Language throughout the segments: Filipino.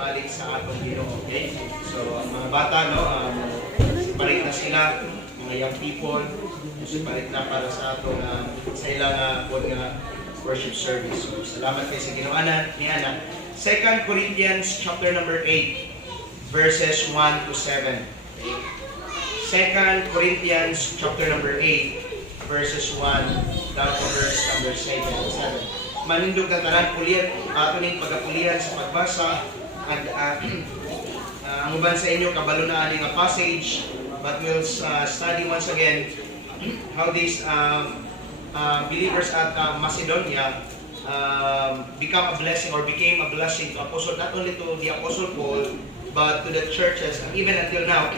balik sa atong Ginoo, okay? So, ang mga bata, no, balik na sila, mga young people, balik na para sa atong sa ilang worship service. So, salamat kayo sa Ginoo. Ni Ana. 2 Corinthians chapter number 8, verses 1 to 7. Okay? 2 Corinthians chapter number 8, verses 1 down to verse number 7. Manindog na tanan pulian, ato ning pagapulian sa pagbasa. And ang uban sa inyo, kabalo na aning passage, but we'll study once again how these believers at Macedonia become a blessing or became a blessing to Apostle, not only to the Apostle Paul, but to the churches, and even until now,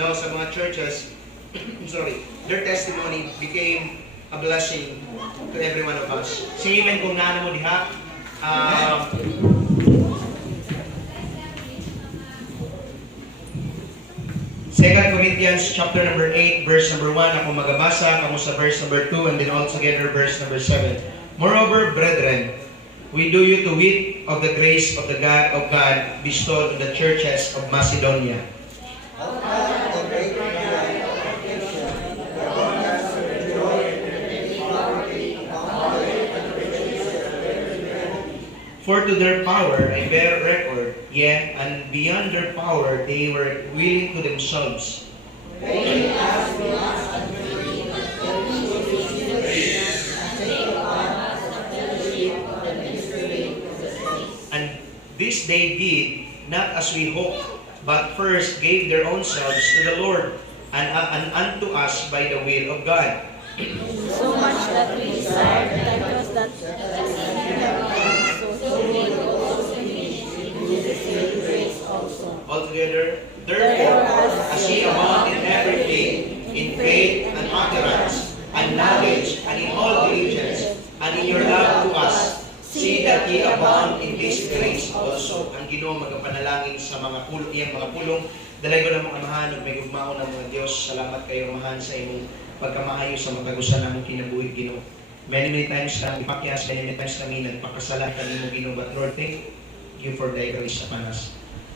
no, sa mga churches, sorry, their testimony became a blessing to every one of us. Singimen kung naano mo diha, 2 Corinthians chapter number 8, verse number 1, ako magabasa, kamo sa verse number 2, and then all together verse number 7. Moreover, brethren, we do you to wit of the grace of the God bestowed on the churches of Macedonia. For to their power I bear record, yea, and beyond their power they were willing to themselves. And this they did, not as we hoped, but first gave their own selves to the Lord, and unto us by the will of God. So much that we desire that Altogether, therefore, as ye abound in everything, in faith and utterance, and knowledge, and in all diligence, and in your love to us, see that ye abound in this grace also. Ang Ginoo magapanalangin sa mga pulong, iyang mga pulong, dalay ko na mga amahan, ug may gugmaon ng mga Dios. Salamat kayo amahan sa imong pagkamaayo sa matagusan namong kinabuhi, Ginoo. Many times na ipakyas, many times kami nagpakasala kanimo, Ginoo, but Lord, thank you for thy grace upon us.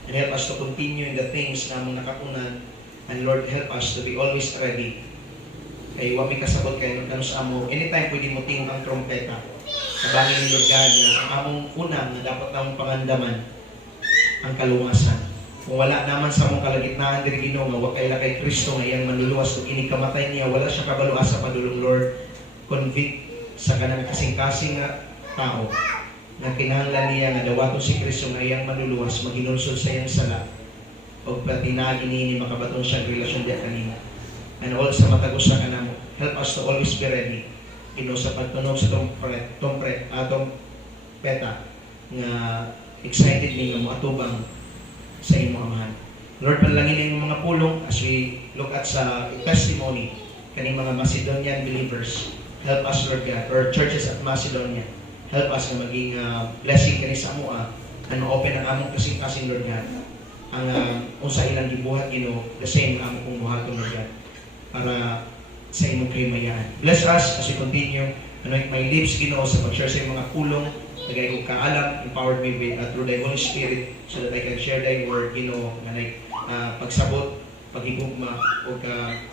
And help us to continue in the things na mong nakakunan. And Lord, help us to be always ready. Kay wami kasabot kayo ng sa amo. Anytime pwede mo tingong ang trompeta. Sabangin ni Lord God na ang among unang na dapat namong pangandaman ang kaluwasan. Kung wala naman sa mong kalagitnaan diri Ginoo nga wa kay kay Kristo nga iyang manluluwas ug inikamatay niya, wala siya kabaluas sa padulong Lord. Convict sa kanang kasing-kasing nga tao na kinahanglan niya nga dawaton si Kristo nga iyang manluluwas, maghinulsol sa iyang sala o patinagi ni makabaton siya relasyon diya kanina. And all sa matagos sa kanamo, help us to always be ready, Ginoo, sa pagtunog sa trompeta nga excited ni nga moatubang sa imong amahan. Lord, panalangin ang mga pulong as we look at sa testimony kaning mga Macedonian believers. Help us, Lord God, or churches at Macedonia. Help us na maging blessing kani sa amoa and ma-open ang among kasing-kasing, Lord God. Ang unsa ilang gibuhat, Ginoo, the same ang among buhaton, Lord God, para sa imong kaymayan. Bless us as we continue. Anoint my lips, Ginoo, sa pag-share sa mga pulong. Tagay kong kaalam, empowered me through thy Holy Spirit so that I can share thy word, Ginoo, nga pagsabot, paghigugma, o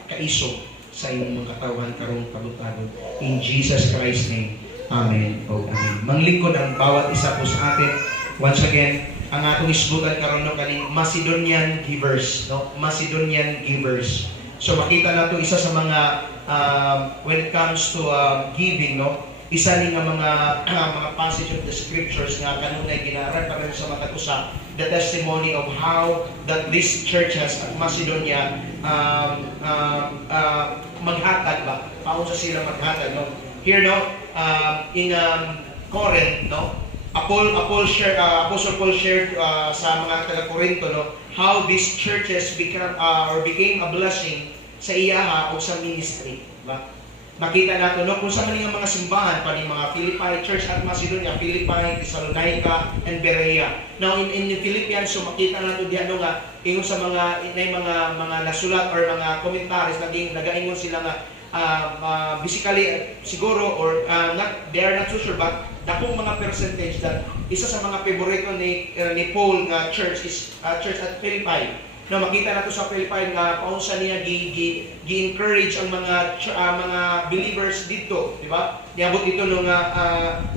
kaisog sa imong mga katawan karong kabutado. In Jesus Christ's name. Amen. O amen. Manglingkod ang bawat isa po sa atin. Once again, ang atong isbutan karon no kaning Macedonian givers, no? Macedonian givers. So makita nato isa sa mga when it comes to giving, no? Isa ni nga mga passage of the scriptures nga kanunay ginaran para sa mga usa, the testimony of how that these churches at Macedonia maghatag ba? Paano sa sila maghatag, no? Here, no, in Corinth, no, Apostle Paul shared sa mga taga-Corinto, no, how these churches became a blessing sa iyaha o sa ministry, ba? Makita nato, no, kung sa mga simbahan pa ni mga Philippi Church at Macedonia, Philippi, Thessalonica, and Berea. Now in Philippians, so makita nato diyan no nga ingon sa mga nasulat or mga commentaries nagaingon sila nga basically siguro or they are not so sure, but dakong mga percentage that isa sa mga favorito ni Paul nga church is church at Philippi. No, makita nato sa Philippi nga paunsa niya gi-encourage ang mga believers dito, di ba? Niabot dito nung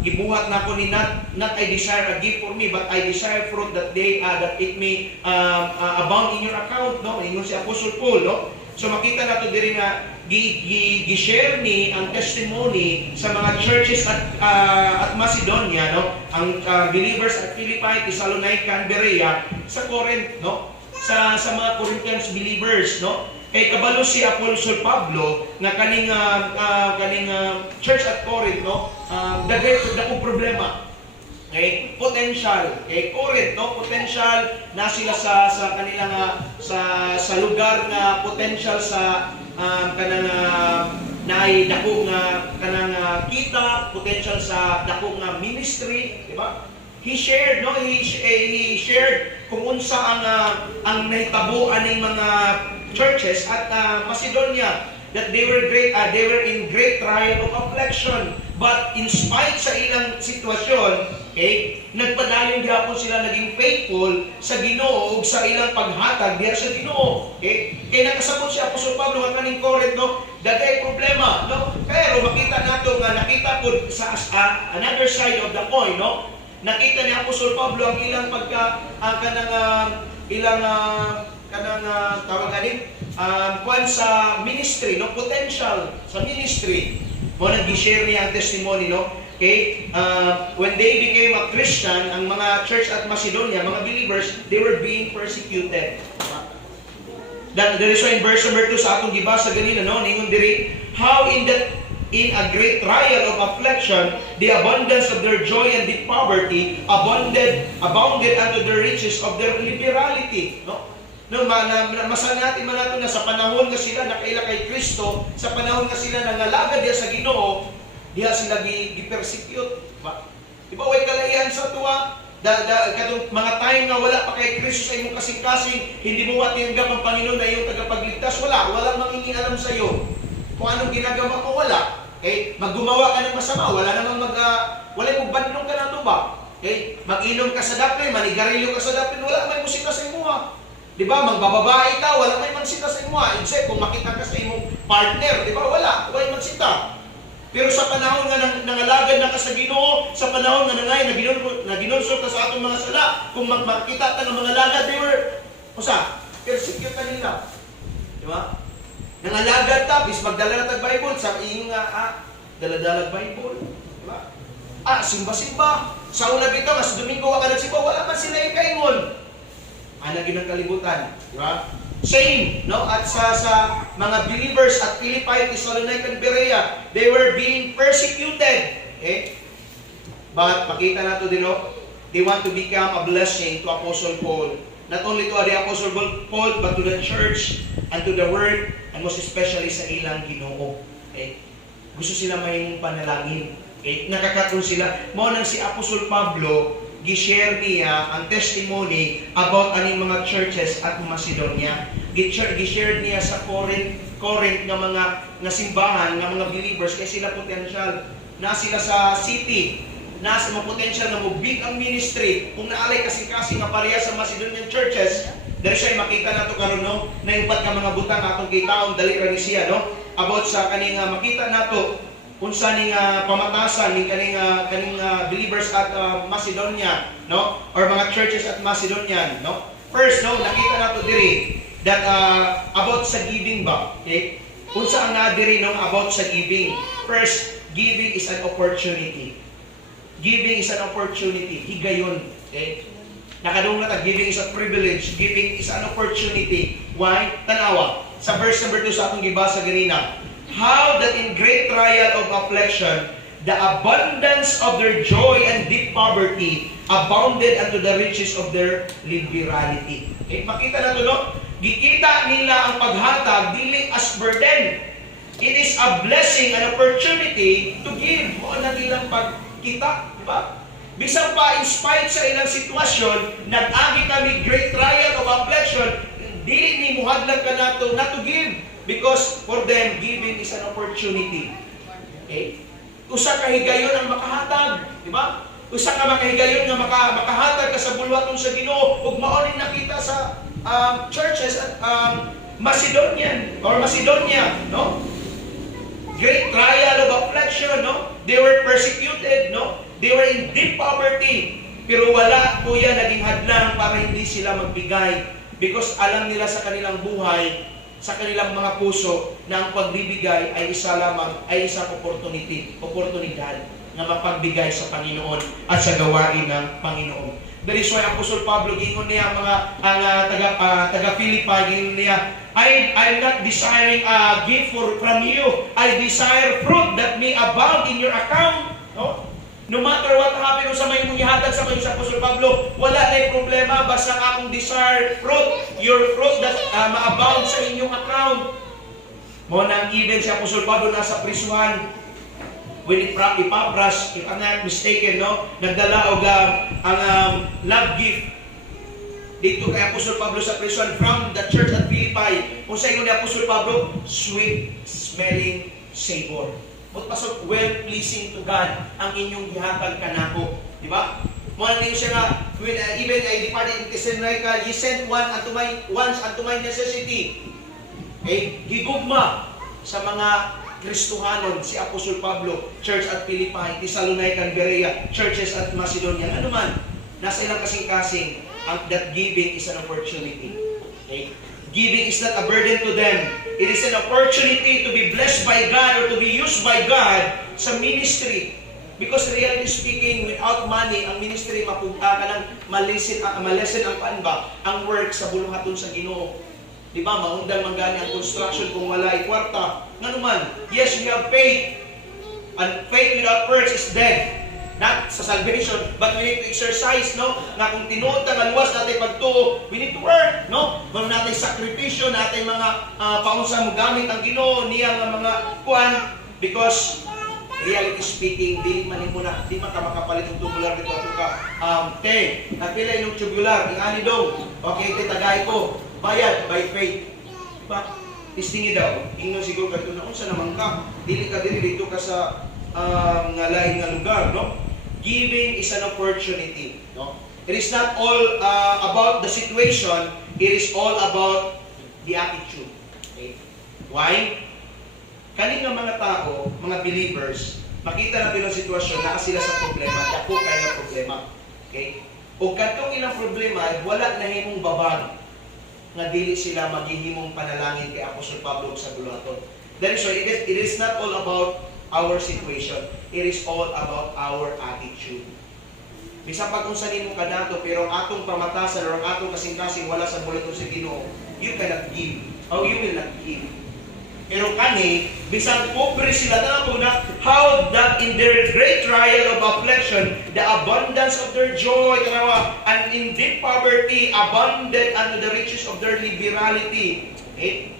gibuhat nako ni not I desire a gift for me but I desire fruit that it may abound in your account, no? Ingon si Apostle Paul, no? So makita nato diri nga gi-share ni ang testimony sa mga churches at Macedonia, no? Ang believers at Philippi, Thessalonica, and Berea sa Corinth, no? Sa mga Corinthians believers, no? Kay kabalo si Apostle Pablo na kaning church at Corinth, no? Dagko problema. Okay? Potential. Kay Corinth, no? Potential na sila sa kanilang sa lugar nga potential sa kanang naay dako nga kanang kita, potential sa dako nga ministry, di ba? He shared, no? He shared kung unsa ang nahitabo aning mga churches at Macedonia, that they were in great trial of affliction, but in spite sa ilang sitwasyon, okay, nagpadayon gyapon sila naging faithful sa Ginoo ug sa ilang paghatag diha sa Ginoo. Okay? Kay nakasabot si Apostol Pablo nga kaning Corinth, no? Dagay problema, no? Pero makita nato nga nakita pud sa another side of the coin, no? Nakita ni Apostol Pablo ang ilang tawag ganin kuan sa ministry, no, potential sa ministry. Mo nang gi-share niya ang testimony, no. Okay, when they became a Christian, ang mga church at Macedonia, mga believers, they were being persecuted. That there is in verse number 2 sa atong gibasa ganina, no, ningon diri, how in a great trial of affliction, the abundance of their joy and deep poverty abounded unto the riches of their liberality. No? No, masan natin man nato na sa panahon nga sila nakaila kay Kristo, sa panahon nga sila nangalagad diha sa Ginoo, diha sila gi-persecute. Diba way kalayan sa tuwa? Katong mga time nga wala pa kay Kristo sa imong kasing-kasing, hindi mo matinggap ang Panginoon na iyong tagapagligtas, walang mangingialam sa iyo. Kung anong ginagawa ko, wala. Okay? Maggumawa ka ng masama, wala namang wala mong bandong ka na tuba. Okay? Mag-inom ka sa dapin, manigarilyo ka sa dapin, wala may musika sa imuha. Di ba? Magbababae ka, wala may magsita sa imuha. Instead, kung makita ka sa imong partner, di ba? Wala may magsita. Pero sa panahon nga nangalagad na ka sa Ginoo, sa panahon nga naginonsol ka sa atong mga sala, kung makita ka ng mga lagad, they were, persecute ka nila. Di ba? Nangalagad ta, bis magdala na Bible, sa iyong dala-dala Bible. Diba? Simba-simba. Sa una bitaw, mas Domingo ka nagsimba, wala man sila ikaingon. Anagin ang kalibutan. Diba? Same, no? At sa mga believers at Philippi, Thessalonica, and Berea, they were being persecuted. Okay? But makita nato din, no? They want to become a blessing to Apostle Paul. Not only to the Apostle Paul, but to the church and to the Word, and most especially sa ilang Ginoo. Okay? Gusto sila may panalangin. Okay? Nakakatun sila. Mao nang si Apostle Pablo, gi-share niya ang testimony about aning mga churches at Macedonia. Gi-share niya sa Corinth nga simbahan, nga mga believers, kay sila potential. Na sila sa city, nasa mga potential na mubig ang ministry. Kung naalay kasing-kasing nga pareha sa Macedonian churches, dahil siya makita na ito karon, no? Na yung ka mga butang atong kitaon, dali ra ni siya, no? About sa kaning makita na ito, kung saan ning pamatasan ng kaning believers at Macedonia, no? Or mga churches at Macedonian, no? First, no, nakita na ito diri that about sa giving ba, okay? Kung saan na diri, no, about sa giving. First, giving is an opportunity. Giving is an opportunity. Higayon. Okay? Nakadunglat ang giving is a privilege. Giving is an opportunity. Why? Tanawa. Sa verse number 2 sa atong gibasa ganina. How that in great trial of affliction, the abundance of their joy and deep poverty abounded unto the riches of their liberality. Okay? Makita na ito, no? Gikita nila ang paghatag dili as burden. It is a blessing, an opportunity to give. Mo na nilang pagkita, di ba? Bisang pa, in spite sa ilang sitwasyon, nag-agi kami great trial of affliction, dili ni muhadlang ka nato not to give. Because for them, giving is an opportunity. Okay? Usa ka higayon ang makahatag, di ba? Usa ka makahigayon nga makahatag ka sa bulwaton sa Ginoo ug mao ni nakita sa churches at Macedonia, no? Great trial of affliction, no? They were persecuted, no? They were in deep poverty. Pero wala po yan naging hadlang para hindi sila magbigay because alam nila sa kanilang buhay, sa kanilang mga puso na ang pagbibigay ay isa lamang, ay isang oportunidad na mapagbigay sa Panginoon at sa gawain ng Panginoon. That is why Apostol Pablo gingon niya ang taga Philippi gingon niya, I'm not desiring a gift from you. I desire fruit that may abound in your account. No? No matter what happen sa may mong ihatag sa mga sa Apostol Pablo, wala na yung problema basta akong desire fruit, your fruit that ma-abound sa inyong account. Mo nang even si Apostol Pablo nasa prisuhan, when Epapras, if I'm not mistaken, no, nagdala og ang love gift dito kay Apostol Pablo sa prison from the church at Philippi. Kung sa inyo ni Apostol Pablo, sweet smelling savor. But pasok, well-pleasing to God ang inyong gihatag kanako. Di ba? Muna niyo siya nga, when even I departed in Thessalonica, He sent once unto my necessity. Gigugma sa mga Kristohanon, si Apostol Pablo, church at Philippi, Thessalonica, Berea, churches at Macedonia. Ano man, nasa ilang kasing-kasing, that giving is an opportunity. Okay? Giving is not a burden to them. It is an opportunity to be blessed by God or to be used by God sa ministry. Because reality speaking, without money, ang ministry mapunta ka ng malesen ang paanba, ang work sa bulungaton sa Ginoo. Di ba? Maundang manggani ang construction kung wala ay kwarta. Nga naman, yes, we have faith. And faith without works is dead. Not sa salvation, but we need to exercise, no? Na kung tinuod ang aluwas natin pagtuo, we need to work, no? Meron natin sakripisyo, natin mga paunsa mo gamit ang Ginoo niya nga mga kuan, because reality speaking, di man na, di man ka makapalit ng tubular dito at ka. Napilay ng tubular, yung ani daw, okay, tagay ko, bayad by faith. Diba? Istingi daw, ingno siguro ka ito na, unsa naman ka, dili ka dito ka sa laing nga lugar, no? Giving is an opportunity, no? It is not all about the situation, it is all about the attitude. Okay? Why? Kaning mga tao, mga believers, makita natin ang sitwasyon na sila sa problema, dako kayo ng problema. Okay? O katong ilang problema, wala na himong babag nga dili sila maghihimong panalangin kay Apostol Pablo sa bulaton. That is why it is not all about our situation. It is all about our attitude. Bisa pag unsa nimo kadato pero atong pamatasan or atong kasing-kasing wala sa bulaton sa Ginoo, you cannot give. Or you will not give. Pero kani, bisang pobre sila na how that in their great trial of affliction, the abundance of their joy, and in deep poverty, abundant unto the riches of their liberality. Okay?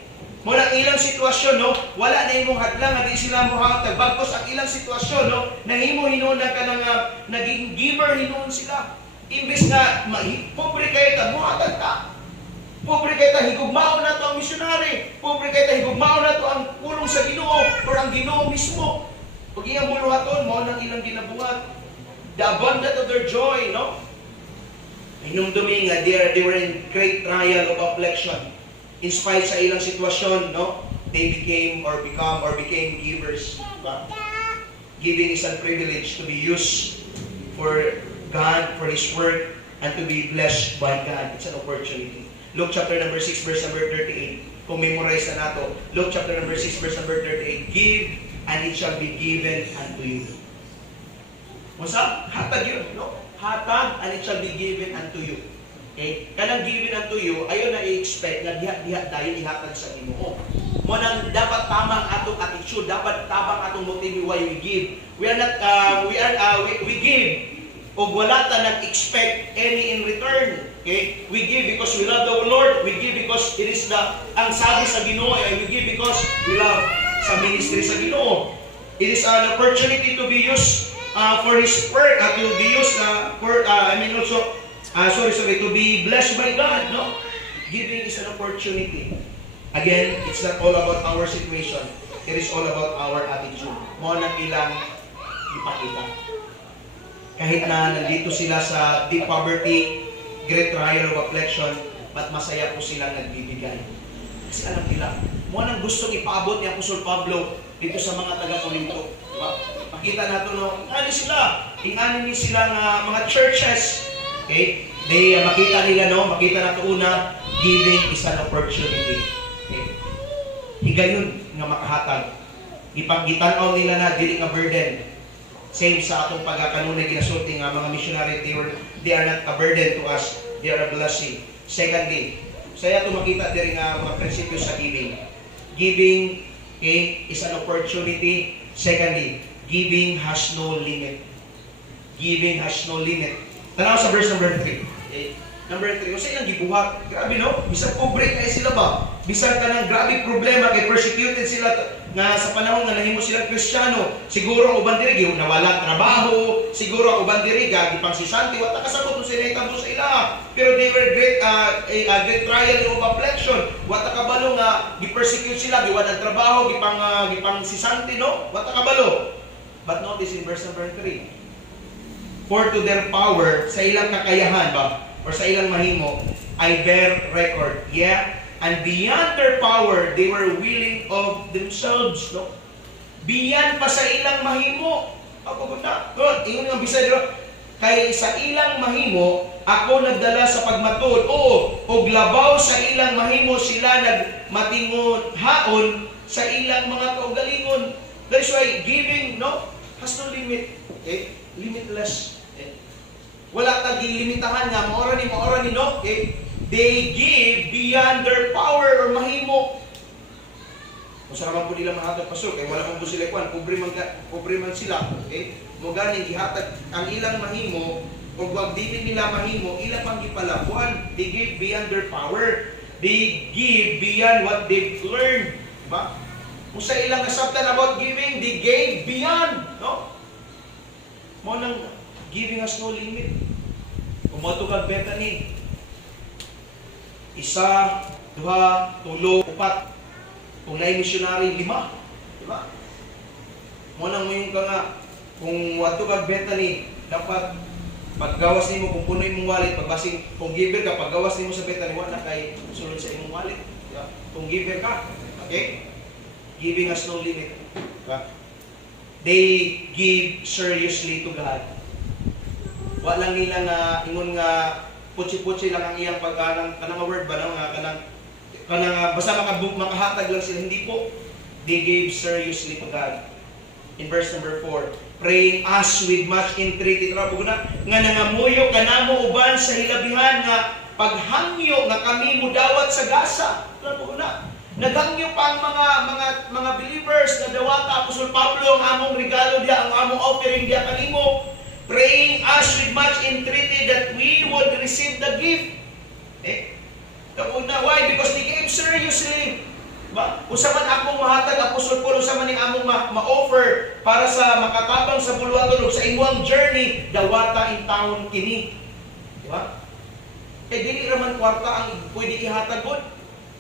Mula ilang sitwasyon, no, wala na imong hadlang, hindi sila mohatag. Bagkos ang ilang sitwasyon, no, nahimo hinuon na ka ng naging giver, hinuon sila. Imbes nga, pobre kayo ta, mohatag ka. Pobre kayo ta, higugmao na to ang misyonary. Pobre kayo ta, higugmao na to ang pulong sa Ginoo, or ang Ginoo mismo. Pag iyang buluhaton, mo nang ilang ginabuhat. The abundance of their joy, no? Inyong duminga, they were in great trial of affliction. In spite sa ilang sitwasyon, no, they became givers. Diba? Giving is a privilege to be used for God, for His work, and to be blessed by God. It's an opportunity. Luke chapter number 6, verse number 38. Kung memorize na nato, Luke chapter number 6, verse number 38. Give, and it shall be given unto you. Masa? Hatag yun, no? Hatag, and it shall be given unto you. Okay? Kanang given unto you, ayon na i-expect na diha tayo ihatag sa Ginoo. Mo nang dapat tamang atong attitude, dapat tamang atong motive why we give. We we give og wala ta nag-expect any in return. Okay? We give because we love the Lord. We give because it is ang sabi sa Ginoo, we give because we love sa ministry sa Ginoo. It is an opportunity to be used for His work, at to be used to be blessed by God, no? Giving is an opportunity. Again, it's not all about our situation. It is all about our attitude. Mo nang ilang ipakita. Kahit na nandito sila sa deep poverty, great trial of affliction, but masaya po silang nagbibigay. Kasi alam nila, mo nang gustong ipaabot ni Apostol Pablo dito sa mga taga-Corinto. Diba? Makita natin, no? Ingani sila nga mga churches. Okay? Makita nila, no? Makita natin una, giving is an opportunity. Okay? Higayon nga makahatag. Ipagitanaw nila na dili nga burden. Same sa atong pagkakanunay ginasulti nga mga missionary, they are not a burden to us, they are a blessing. Secondly, saya ito makita diri nga mga prinsipyo sa giving. Giving, okay, is an opportunity. Secondly, giving has no limit. Giving has no limit. Tanaw sa verse number 3. Okay? Number 3, kung sa ilang gibuhat, grabe no? Bisag pobre kayo sila ba? Bisag ka ng grabe problema, kay persecuted sila nga sa panahon na nahimo silang Kristiyano. Siguro ang uban diri nawala trabaho, siguro ang uban diri gipang si Santi, wala kasabot kung sila itabo sa ila. Pero they were great great trial of affliction. Wala kabalo nga gi-persecute sila, giwala ng trabaho, gipang si Santi, no? Wala kabalo. But notice in verse number 3. For to their power, sa ilang kakayahan ba? Or sa ilang mahimo, I bear record. Yeah? And beyond their power, they were willing of themselves. No? Beyond pa sa ilang mahimo. Ako na. Ingon nga bisay dito. Kay sa ilang mahimo, ako nagdala sa pagmatod. Oo, og labaw sa ilang mahimo sila nagmatingon haon sa ilang mga kaugalingon. That's why giving, no, has no limit. Okay? Limitless. Wala tag limitahan nga maora ni no. Okay? They give beyond their power or mahimo. Kung sa naman po nila mahatag pasol kay wala man po sila kuan, pobre man sila. Okay? Mo gani gihatag ang ilang mahimo ug wag dili nila mahimo, ila pang gipalabuan. They give beyond their power. They give beyond what they've learned. Diba? Kung sa ilang nasabtan about giving, they gave beyond, no? Mo nang giving has no limit. Kumato kag Bethany. 1, 2, 3, 4. Kung naay missionary, 5. Diba? Mo nang mayong ka nga, kung wato kag Bethany, dapat paggawas nimo kung punoy mong wallet, pagbasing kung giver ka, paggawas nimo sa Bethany, wala kay sulod sa imong wallet. Diba? Kung giver ka, okay? Giving has no limit. Diba? They give seriously to God. Wa lang nila nga ingon nga putsi-putsi lang ang iyang pagkanang kanang word ba nga kanang basta makahatag lang sila, hindi po. They gave seriously to God. In verse number 4, praying us with much entreaty. Tara po na nga nangamuyo kanamo uban sa hilabihan nga paghangyo nga kami mudawat sa gasa. Tara po na. Naghangyo pa ang mga believers na dawata Apostol Pablo ang among regalo dia, ang among offering dia kanimo. Praying us with much entreaty that we would receive the gift. Why? Because they gave seriously. Usa man akong mahatag Apostol Paul, usa man ning among ma-offer para sa makatabang sa bulwaton ug sa imong journey, dawata in town kini. Diba? Dili raman kwarta ang pwede ihatag gud.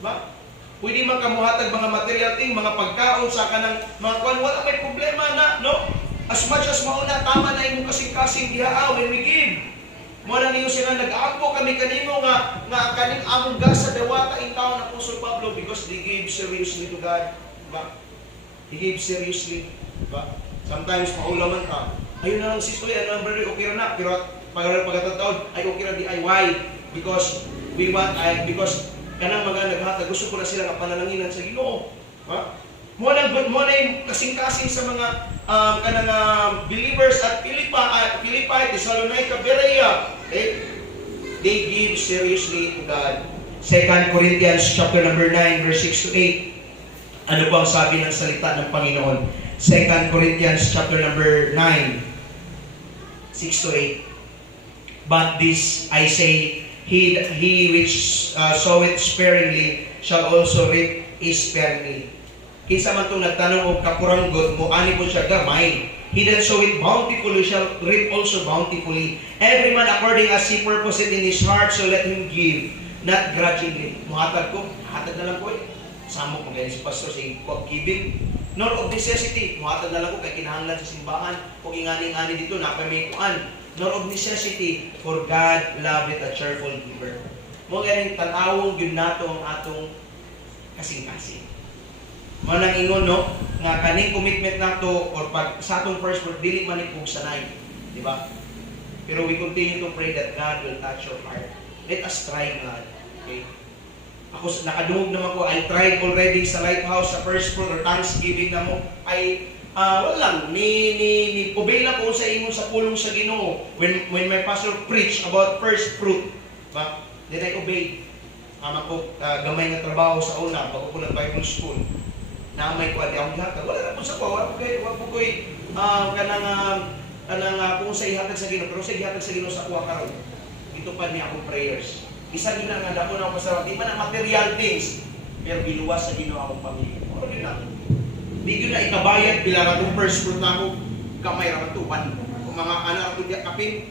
Diba? Pwede man kamuhatag mga material thing, mga pagkaon sa kanang mga kwan, wala may problema na, no? As much as mauna, tama na yung kasing-kasing dihaa when we give. Mula niyo sila, nag-aampo kami kanino nga kaning among gas sa dawata in town ng Apostol Pablo because they gave seriously to God. Diba? They gave seriously. Diba? Sometimes maulaman ka. Ayun na lang sisto, ano lang brother, okay na. Pero pagkatataon, ay okay na DIY. Because we want, because kanang mga naghatag, gusto ko na sila nga panalanginan sa Ginoo. Diba? Muna yung kasing-kasing sa mga kanang believers at Philippi, Thessalonica, Berea. They give seriously to God. 2 Corinthians chapter number 9, verse 6 to 8. Ano po ang sabi ng salita ng Panginoon? 2 Corinthians chapter number 9, 6 to 8. But this I say, he which soweth sparingly shall also reap sparingly. Kinsa man itong nagtanong og kapuranggot mo, ani po siya gamay. He that soweth bountifully shall reap also bountifully. Every man according as he purposeth in his heart, so let him give, not grudgingly. Muhatag ko, hatag na lang ko eh. Samok mo ganyan si pastor sa giving. nor of necessity. Muhatag na lang ko kay kinahanglan sa simbahan, o ingani-ingani dito, napamikuan. Nor of necessity, for God loveth a cheerful giver. Mo ganing tan-awong gyud nato ang atong kasing-kasing. Mo nang ingon no, nga kaning commitment nato or pag sa atong first work dili man ipug sanay, di ba? Pero we continue to pray that God will touch your heart. Let us try God. Okay? Ako, nakadungog naman ko, I tried already sa Lighthouse, sa first fruit or Thanksgiving na mo, wala lang, ni obey lang ko sa ingon sa pulong sa Ginoo. When my pastor preach about first fruit, ba? Then I obey. Ko, gamay nga trabaho sa una, bago ko nag-Bible school. Naamay ko, adi akong ihatag. Wala na po sa ko, wala po ko'y, kung sa ihatag sa Ginoo, pero sa ihatag sa Ginoo sa kuha karon. Ito pa niya akong prayers. Isa din na nga dako na ako pasalamat. Di man na material things, pero biluwas sa Ginoo akong pamilya. Ano din na? Di yun na ikabayad, bila ratong first fruit na ako, kamay ratuban. Kung mga anak ako diya kapin,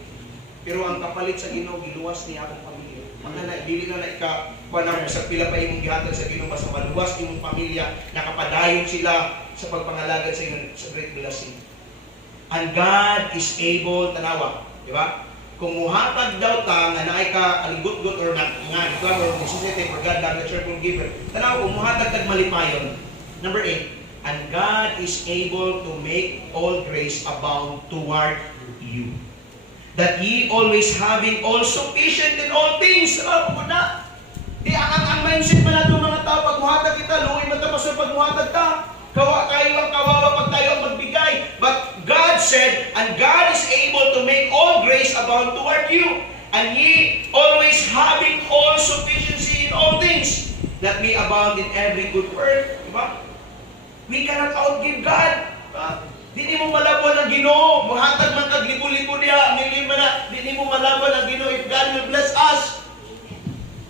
pero ang kapalit sa Ginoo, biluwas niya akong pamilya. Mga na, dili na ikapanang sa pila pa imong gihatag sa Ginoo, basta maluwas imong pamilya, nakapadayon sila sa pagpangalagad sa inyo, sa great blessing. And God is able, tanawa, di ba? Kung muhatag daw ta nga naay ka aligot-got or nga ikaw or necessity for God lang na cheerful giver. Tanaw, kung muhatag kag malipayon. Number 8, and God is able to make all grace abound toward you, that ye always having all sufficient in all things. Tanaw ko na. Di ang mindset man nato mga tao pag muhatag kita, luoy man ta pastor pag muhatag ta. Kawa kayo ang kawawa pag tayo ang magbigay. But God said, and God is able to make all grace abound toward you, and ye always having all sufficiency in all things, that may abound in every good work. Diba? We cannot outgive God. Di mo malaban ang Ginoo. Mahatag man kag libo-libo niya, million man na, di mo malaban ang Ginoo if God will bless us.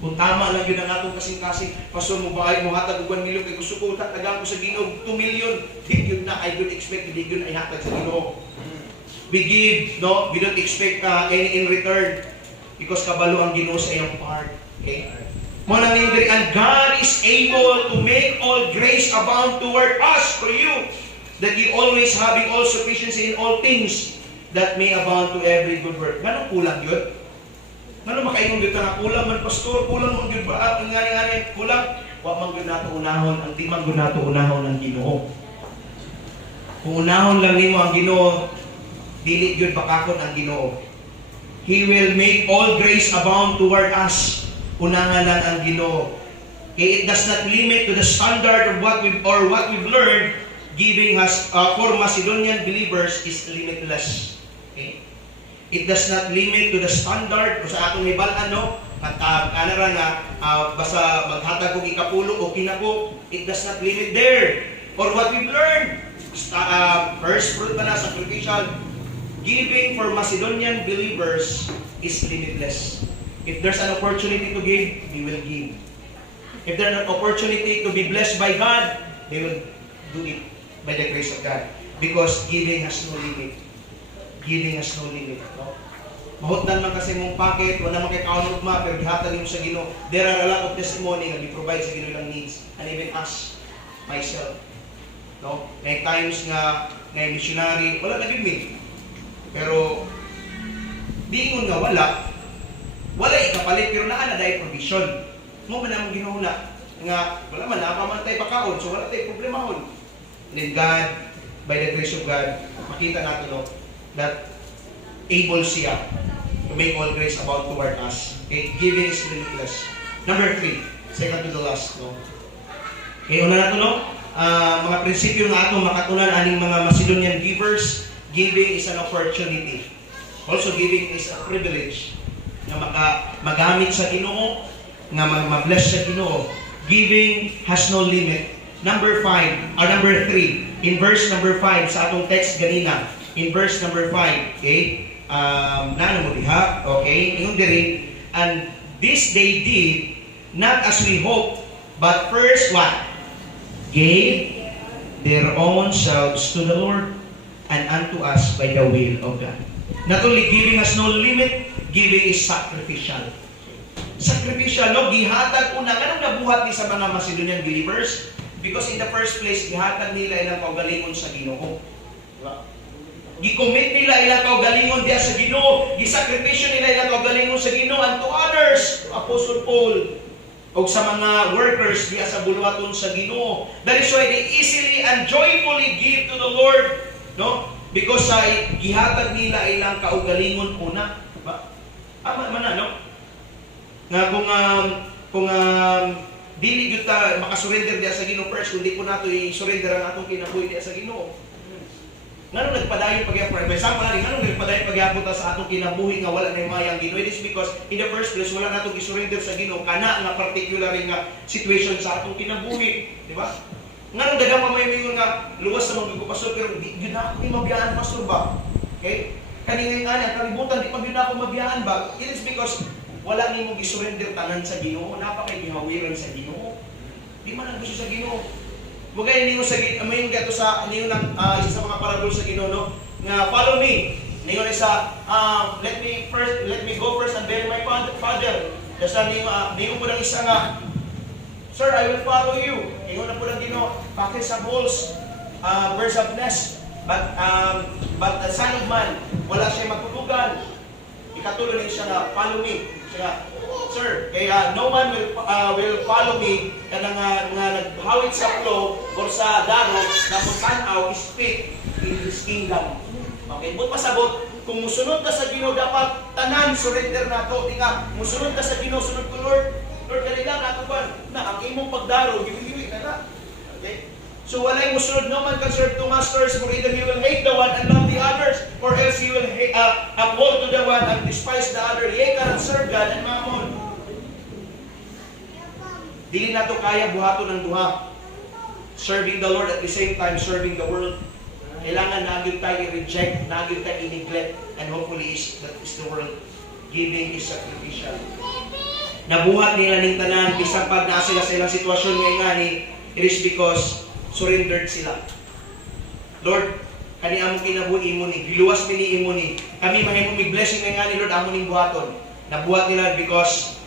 Kung tama lang yun ang atong kasing-kasing, pastor mo ba ay muhatag og 1 million kay gusto ko tatagang ko sa Ginoo 2 million. Di yun na, I don't expect di yun ay hatag sa Ginoo. We give, no? We don't expect any in return because kabalo ang Ginoo sa iyang part. Okay? Mo nang nindiri, and God is able to make all grace abound toward us, for you, that ye always having all sufficiency in all things, that may abound to every good work. Ganong kulang yun? Ano makaingon gyud na kulang man pastor, kulang man gyud ba ang ngani kulang, wa man gyud nato unahon ang di man gyud nato unahon ang Ginoo. Kung unahon lang nimo ang Ginoo, dili gyud bakakon ang Ginoo. He will make all grace abound toward us. Unahan lang ang Ginoo. It does not limit to the standard of what we've learned. Giving has for Macedonian believers is limitless. Okay? It does not limit to the standard kung sa atong ibalan, no? At basta maghatag og ikapulo o kinako, it does not limit there. For what we've learned, first fruit na sacrificial, giving for Macedonian believers is limitless. If there's an opportunity to give, they will give. If there's an opportunity to be blessed by God, they will do it by the grace of God. Because giving has no limit. Giving has no limit. No? Mahutdan man kasi mong packet, wala man kay kaunod ma, pero gihatag mo sa Ginoo. There are a lot of testimony nga gi-provide sa Ginoo ilang needs. And even us, myself. No? May times nga missionary, wala na me. Pero, diingon nga wala ikapalit, pero naa na dahil provision. Mo man namang ginuhula. Nga, wala man, napamatay pakaon, so wala tayo problemahon. And then God, by the grace of God, makita natin, no, that able siya to make all grace abound toward us. Okay? Giving is limitless. Number 3, second to the last. No? Okay, una na ito, no? Mga prinsipyo na ito, makatunan aning mga Macedonian givers, giving is an opportunity. Also, giving is a privilege na magamit sa Ginoo, nga mag-bless sa Ginoo. Giving has no limit. Number 3, in verse number 5 sa atong text ganina, in verse number 5, okay? Nano mo diha, okay? Ingon diri, and this they did not as we hope, but first what? Gave their own selves to the Lord and unto us by the will of God. Not only giving has no limit, giving is sacrificial. Sacrificial, no? Gihatag una, kanang nabuhat ni sa mga Macedonian believers? Because in the first place, gihatag nila ilang kaugalingon sa Ginoo. Diba? Gi-commit nila ilang kaugalingon diya sa Ginoo. Gisakripisyo nila ilang kaugalingon sa Ginoo and to others, Apostle Paul, o sa mga workers diya sa bulwaton sa Ginoo. That is why they easily and joyfully give to the Lord, no? Because gihatag nila ilang kaugalingon una, ba? Man no? Nga kung dili gyud ta makasurrender diya sa Ginoo first, kundi po nato i-surrender ang atong kinabuhi diya sa Ginoo. Nganong nagpadayon pagyapon? For example, nganong nagpadayon pagyapon ta sa atong kinabuhi nga wala na mayang Ginoo? It is because in the first place wala natong i-surrender sa Ginoo kana nga particular nga situation sa atong kinabuhi, di ba? Nganong daghang pamaymay nga luwas sa mga pastor pero di gyud ako ni mabiyaan pastor ba? Okay? Kani nga kalibutan di pa gyud ako mabiyaan ba? It is because wala nimong i-surrender tanan sa Ginoo, napakay gihawiran sa Ginoo. Di man ang gusto sa Ginoo. Bugay ninyo sa mayon gato sa ninyo ng isa sa mga parable sa Ginoo, no? Nga follow me. Ninyo isa let me go first and bury my father. Dasa ninyo po ng isa nga, sir, I will follow you. Ninyo na po ng Ginoo, bakit sa bulls, birds of nest, but the son of man, wala siya matulugan. Ikatuloy niya siya nga, follow me. Siya, sir, kaya no man will follow me kana nga naghawid sa flow or sa dagat na mutanaw speak in His kingdom. Okay, but pasabot kung musunod ka sa Ginoo dapat tanan surrender nato. Di nga musunod ka sa Ginoo, sunod ko Lord kanila nato ba na ang imong pagdaro giwi ka na. Okay? So walay musunod, no man can serve two masters, for either he will hate the one and love the others, or else he will uphold to the one and despise the other. Ye cannot serve God and mammon. Dili nato kaya buhaton ng duha. Serving the Lord at the same time serving the world. Kailangan nagyud tayo i-reject, nagyud tayo i-neglect, and hopefully that is the world. Giving is sacrificial. Nabuhat nila ning tanan bisan pag naa sila sa ilang sitwasyon nga ni, it is because surrendered sila. Lord, kani among kinabuhi mo ni, giluwas mi ni imo ni. Kami mahimong mig blessing nga ni Lord amo ning buhaton. Nabuhat nila because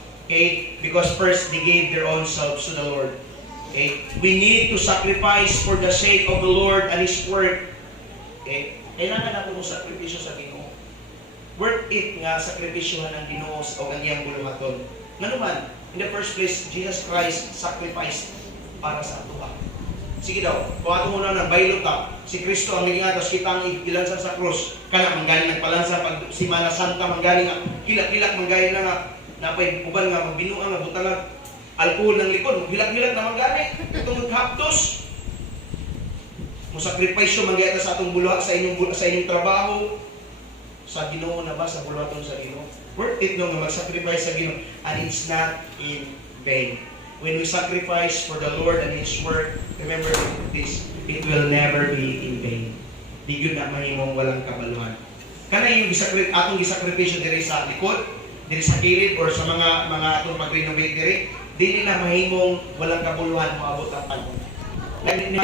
first they gave their own selves to the Lord. Okay? We need to sacrifice for the sake of the Lord and His work. Okay? Kailangan nato ng sakripisyo sa Ginoo. Worth it nga sakripisyohan ang Ginoo o ang iyang buluhaton. Nganuman, in the first place, Jesus Christ sacrificed para sa ato. Sige daw, kung ato muna ng baylot si Kristo ang lilingatos kitang ilansan sa krus. Kana manggaling nagpalansa pag Semana Santa manggaling nga hilak-hilak manggaling na nga napay uban nga magbinuang nga butalag alcohol ng likod, hilak-hilak na manggaling. Itong haptos. Musakripisyo mangyayta sa atong buluhat sa inyong trabaho. Sa Ginoo na ba sa buluhaton sa Ginoo? Worth it no nga mag-sacrifice sa Ginoo, and it's not in vain. When we sacrifice for the Lord and His work, remember this, it will never be in vain. Di yun na mahimong walang kabaluhan. Kana yung atong gisakripisyo diri sa likod, diri sa kilid, or sa mga atong pag-renovate diri, di na mahimong walang kabuluhan maabot ang panahon. Ni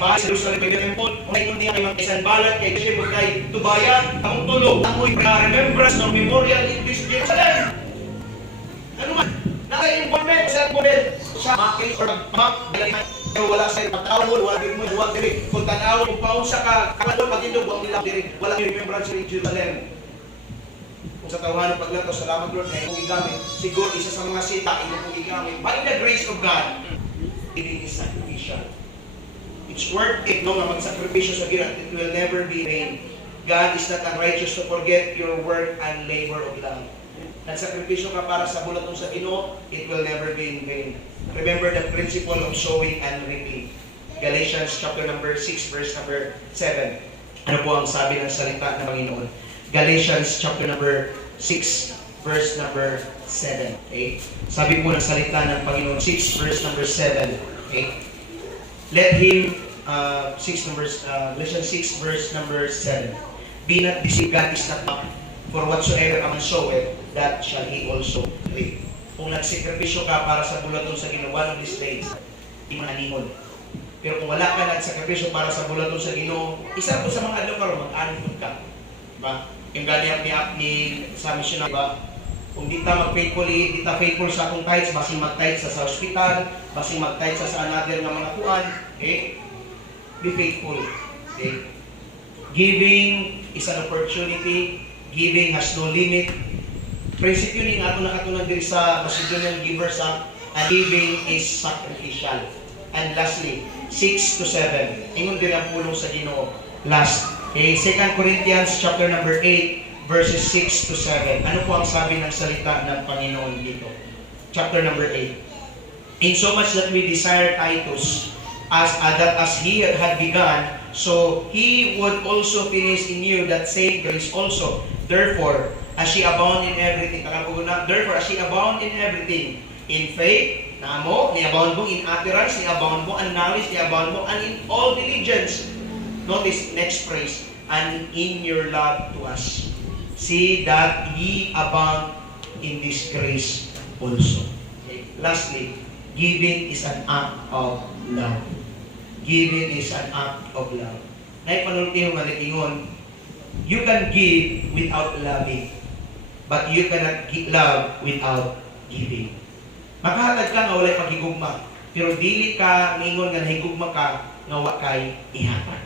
Bahas, Jerusalem, kay Temple, ngayon niya kayong isang balat, kay Jesse, kay Tubayan, ang tulog, ang remembrance ng memorial in this Jerusalem. Ano man? Naka-informant sa model sa makin or mag-balay pero wala sa pagtawon, wala din mo duwag diri. Kung tanawon, kung paunsa ka, kalawon, pag-indog, huwag nila diri. Wala yung remembrance in Jerusalem. Kung sa tawanan paglanto, salamat Lord, na imong igamit. Siguro, isa sa mga sita, imong igamit. By the grace of God, it is sacrificial. It's worth it, no, nga mag-sakripisyo sa Ginoo. It will never be vain. God is not unrighteous to forget your work and labor of love. Nagsakripisyo ka para sa bulaton sa Ginoo, it will never be in vain. Remember the principle of sowing and reaping. Galatians chapter number 6 verse number 7. Ano po ang sabi ng salita ng Panginoon? Galatians chapter number 6 verse number 7. Okay? Sabi po ng salita ng Panginoon 6 verse number 7. Okay? Let him Galatians 6 verse number 7. Be not deceived, God is not mocked. For whatsoever a man soweth, that shall he also reap. Kung nagsakripisyo ka para sa bulaton sa Ginoo one of these days, di mananimod. Pero kung wala ka nagsakripisyo para sa bulaton sa Ginoo, isa po sa mga adlaw karon mag-anipod ka. Diba? Yung ganyan ni sa misyon, diba? Kung di ta mag-faithfully, di ta faithful sa atong tithes, basing mag-tithes sa hospital, basing mag-tithes sa another nga mga kuan, okay? Be faithful. Okay? Giving is an opportunity. Giving has no limit. Prinsipyo ni nga ato nakatunan diri sa Macedonian Givers Act, and giving is sacrificial. And lastly, 6 to 7. Ingon din ang pulong sa Ginoo. Last. Okay, 2 Corinthians chapter number 8 verses 6 to 7. Ano po ang sabi ng salita ng Panginoon dito? Chapter number 8. In so much that we desire Titus, as he had begun, so he would also finish in you that same grace also. Therefore, as she abound in everything, therefore, as she abound in everything, in faith, namo, ni-abound mo in utterance, ni-abound mo in knowledge, ni-abound mo and in all diligence. Notice next phrase, and in your love to us. See that ye abound in this grace also. Okay. Lastly, giving is an act of love. Giving is an act of love. Naipanulti yung malitingon, you can give without loving, but you cannot love without giving. Makahatag ka nga walay paghigugma, pero dili ka ningon nga nahigugma ka nga wa kay ihatag.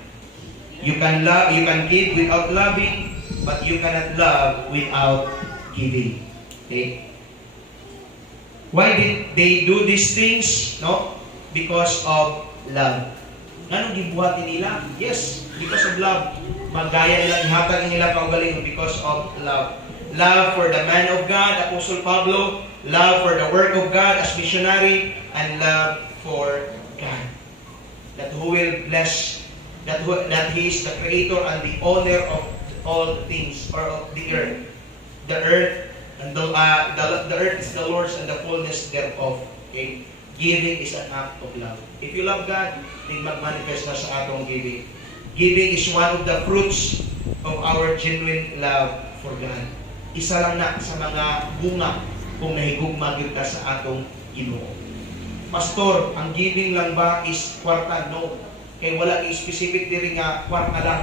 You can give without loving, but you cannot love without giving. Okay? Why did they do these things? No? Because of love. Anong gibuhatin nila? Yes, because of love. Magdaya nila, ihatag nila kaugalingon because of love. Love for the man of God, Apostle Pablo. Love for the work of God as missionary. And love for God. That who will bless, that He is the creator and the owner of all things, or of the earth. The earth, and the earth is the Lord's and the fullness thereof. Okay? Giving is an act of love. If you love God, then mag-manifest na sa atong giving. Giving is one of the fruits of our genuine love for God. Isa lang na sa mga bunga kung nahigugma gyud ka sa atong Ginoo. Pastor, ang giving lang ba is kwarta? No. Kay wala i-specific diri nga kwarta lang.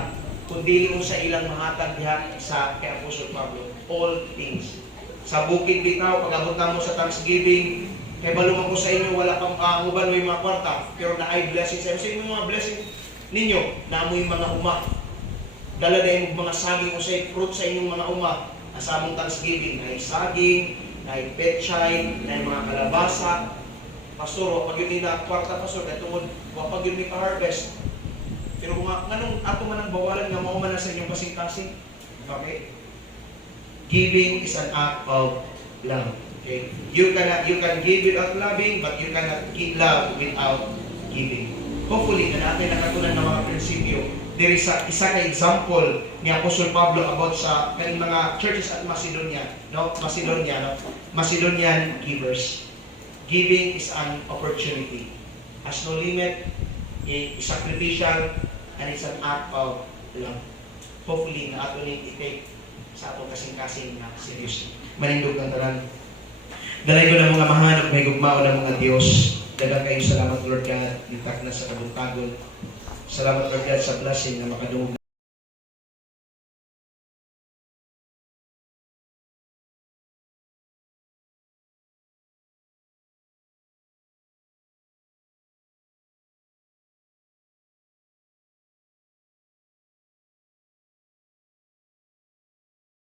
Kundi mo sa ilang mahatag diha sa kay Apostle Pablo. All things. Sa bukid bitaw, pag-abot mo sa Thanksgiving, kay balumang ko sa inyo, wala pang uban may mga kwarta, pero na ay blessing sa inyo. Sa inyo mga blessing ninyo, na mo yung mga uma. Dala na yung mga saging o sa fruit sa inyong mga uma. Sa among Thanksgiving, na saging, na petchay, na mga kalabasa. Pastor, wapag yun na kwarta, pastor, kaya tungod, wapag yun may ka-harvest. Pero kung anong ato man ang bawalan nga mauman na sa inyong kasing-kasing, okay? Giving is an act of love. Okay? You can give without loving, but you cannot give love without giving. Hopefully, na natin nakatunan ng mga prinsipyo. There is isa ka example ni Apostle Pablo about sa kanyang mga churches at Macedonia, no? Macedonian givers. Giving is an opportunity. Has no limit, is sacrificial, and it's an act of love. Hopefully, na ato ning i-take sa atong kasing-kasing na serious. Manindog ng tanan. Dalay ko ng mga mahanap, may gugmao ng mga Diyos. Dagang kayo salamat, Lord God, nitak na sa kabuntagon. Salamat, Lord God, sa blessing na makadungog